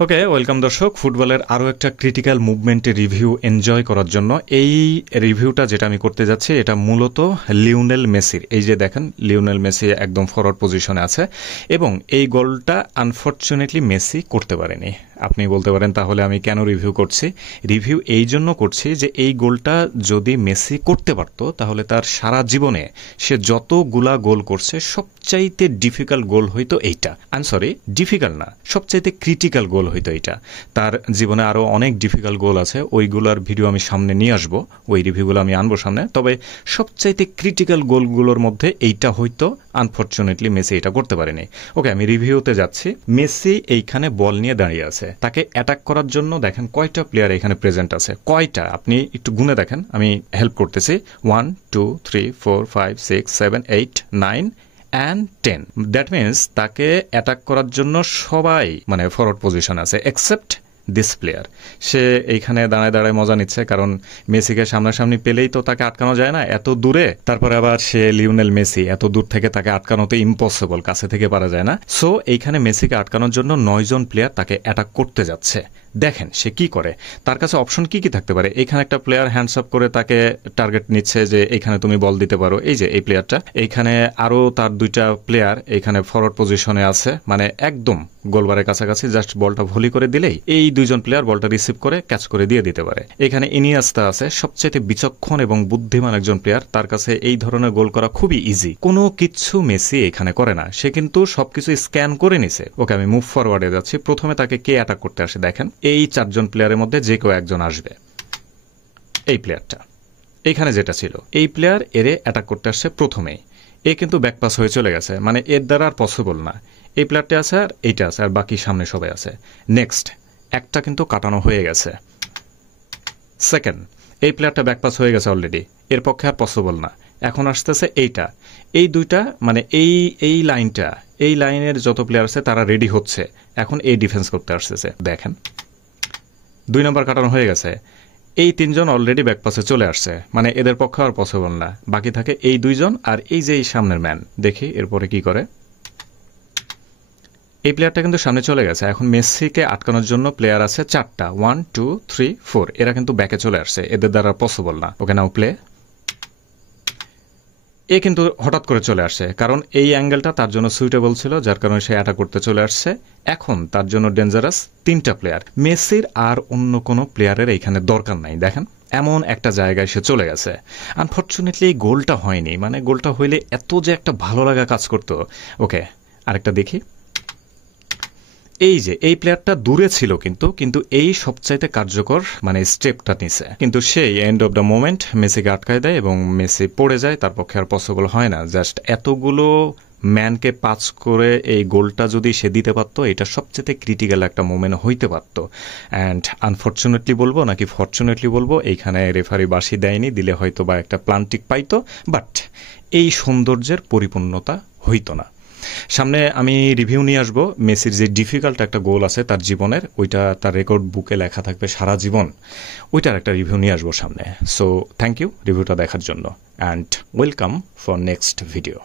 ওকে, welcome দর্শক। ফুটবলের আরও একটা ক্রিটিক্যাল মুভমেন্টের রিভিউ এনজয় করার জন্য এই রিভিউটা যেটা আমি করতে যাচ্ছি এটা মূলত লিওনেল মেসির। এই যে দেখেন, লিওনেল মেসি একদম ফরওয়ার্ড পজিশনে আছে এবং এই গোলটা আনফর্চুনেটলি মেসি করতে পারেনি। আপনি বলতে পারেন তাহলে আমি কেন রিভিউ করছি? রিভিউ এই জন্য করছি যে এই গোলটা যদি মেসি করতে পারত তাহলে তার সারা জীবনে সে যতগুলা গোল করছে সবচাইতে ডিফিকাল্ট গোল হইতো এইটা। সরি, ডিফিকাল্ট না, সবচাইতে ক্রিটিক্যাল গোল হইতো এইটা। তার জীবনে আরও অনেক ডিফিকাল্ট গোল আছে, ওইগুলোর ভিডিও আমি সামনে নিয়ে আসবো, ওই রিভিউগুলো আমি আনবো সামনে। তবে সবচাইতে ক্রিটিক্যাল গোলগুলোর মধ্যে এইটা হয়তো আনফর্চুনেটলি মেসি এটা করতে পারেনি। ওকে, আমি রিভিউতে যাচ্ছি। মেসি এইখানে বল নিয়ে দাঁড়িয়ে আছে, তাকে অ্যাটাক করার জন্য দেখেন কয়টা প্লেয়ার এখানে প্রেজেন্ট আছে, কয়টা আপনি একটু গুনে দেখেন, আমি হেল্প করতেছি। 1 2 3 4 5 6 7 8 9 and 10। দ্যাট মিনস তাকে অ্যাটাক করার জন্য সবাই মানে ফরওয়ার্ড পজিশন আছে এক্সেপ্ট দিস প্লেয়ার। সে এইখানে দাঁড়ায় দাঁড়ায় মজা নিচ্ছে, কারণ মেসিকে সামনাসামনি পেলেই তো তাকে আটকানো যায় না এত দূরে। তারপরে আবার সে লিওনেল মেসি, এত দূর থেকে তাকে আটকানোতে ইম্পসিবল, কাছে থেকে পারা যায় না। সো এইখানে মেসিকে আটকানোর জন্য 9 জন প্লেয়ার তাকে অ্যাটাক করতে যাচ্ছে। দেখেন সে কি করে, তার কাছে অপশন কি কি থাকতে পারে। এইখানে একটা প্লেয়ার হ্যান্ডস আপ করে তাকে টার্গেট নিচ্ছে যে এইখানে তুমি বল দিতে পারো, এই যে এই প্লেয়ারটা। এইখানে আরও তার দুইটা প্লেয়ার এইখানে ফরওয়ার্ড পজিশনে আছে, মানে একদম গোলবারের কাছাকাছি, জাস্ট বলটা ভলি করে দিলেই এই দুইজন প্লেয়ার বলটা রিসিভ করে ক্যাচ করে দিয়ে দিতে পারে। এখানে ইনিয়াস্তা আছে, সবচেয়ে বিচক্ষণ এবং বুদ্ধিমান একজন প্লেয়ার, তার কাছে এই ধরনের গোল করা খুবই ইজি। কোনো কিছু মেসি এখানে করে না, সে কিন্তু সবকিছু স্ক্যান করে নিছে। ওকে, আমি মুভ ফরওয়ার্ডে যাচ্ছি। প্রথমে তাকে কে অ্যাটাক করতে আসে দেখেন, এই 4 জন প্লেয়ারের মধ্যে যে কেউ একজন আসবে। এই প্লেয়ারটা এইখানে যেটা ছিল, এই প্লেয়ার এরে অ্যাটাক করতে আসছে প্রথমেই। এ কিন্তু ব্যাকপাস হয়ে চলে গেছে, মানে এর দ্বারা আর পসিবল না। এই প্লেয়ারটা আছে আর এইটা আছে আর বাকি সামনে সবাই আছে। নেক্সট একটা কিন্তু কাটানো হয়ে গেছে। সেকেন্ড, এই প্লেয়ারটা ব্যাকপাস হয়ে গেছে অলরেডি, এর পক্ষে আর পসিবল না। এখন আসতেছে এইটা, এই দুইটা মানে এই লাইনটা, এই লাইনের যত প্লেয়ার আছে তারা রেডি হচ্ছে, এখন এই ডিফেন্স করতে আসতেছে। দেখেন 2 নম্বর কাটানো হয়ে গেছে। এই 3 জন অলরেডি ব্যাকপাসে চলে আসছে, মানে এদের পক্ষে আর পসিবল না। বাকি থাকে এই 2 জন আর এই যে এই সামনের ম্যান। দেখি এরপরে কি করে। এই প্লেয়ারটা কিন্তু সামনে চলে গেছে। এখন মেসিকে আটকানোর জন্য প্লেয়ার আছে 4টা, 1 2 3 4। এরা কিন্তু ব্যাকে চলে আসছে, এদের দ্বারা পসিবল না। ওকে, নাও প্লে। এ কিন্তু হঠাৎ করে চলে আসছে, কারণ এই অ্যাঙ্গেলটা তার জন্য সুইটেবল ছিল, যার কারণে সে অ্যাটাক করতে চলে আসছে। এখন তার জন্য ডেঞ্জারাস 3টা প্লেয়ার। মেসির আর অন্য কোনো প্লেয়ারের এইখানে দরকার নাই। দেখেন এমন একটা জায়গায় সে চলে গেছে। আনফর্চুনেটলি এই গোলটা হয়নি, মানে গোলটা হইলে এত যে একটা ভালো লাগা কাজ করতো। ওকে, আরেকটা দেখি। এই যে এই প্লেয়ারটা দূরে ছিল কিন্তু এই সবচাইতে কার্যকর মানে স্টেপটা নিছে, কিন্তু সেই এন্ড অব দ্য মোমেন্ট মেসিকে আটকায় দেয় এবং মেসি পড়ে যায়। তার পক্ষে আর পসিবল হয় না। জাস্ট এতগুলো ম্যানকে পাস করে এই গোলটা যদি সে দিতে পারতো, এটা সবচেয়ে ক্রিটিক্যাল একটা মোমেন্ট হইতে পারতো। অ্যান্ড আনফর্চুনেটলি বলবো নাকি ফর্চুনেটলি বলবো, এইখানে রেফারি বাঁশি দেয়নি, দিলে হয়তো বা একটা প্লান্টিক পাইতো, বাট এই সৌন্দর্যের পরিপূর্ণতা হইতো না। সামনে আমি রিভিউ নিয়ে আসবো মেসির যে ডিফিকাল্ট একটা গোল আছে তার জীবনের, ওইটা তার রেকর্ড বুকে লেখা থাকবে সারা জীবন। ওইটার একটা রিভিউ নিয়ে আসবো সামনে। সো থ্যাংক ইউ রিভিউটা দেখার জন্য, and welcome for next video.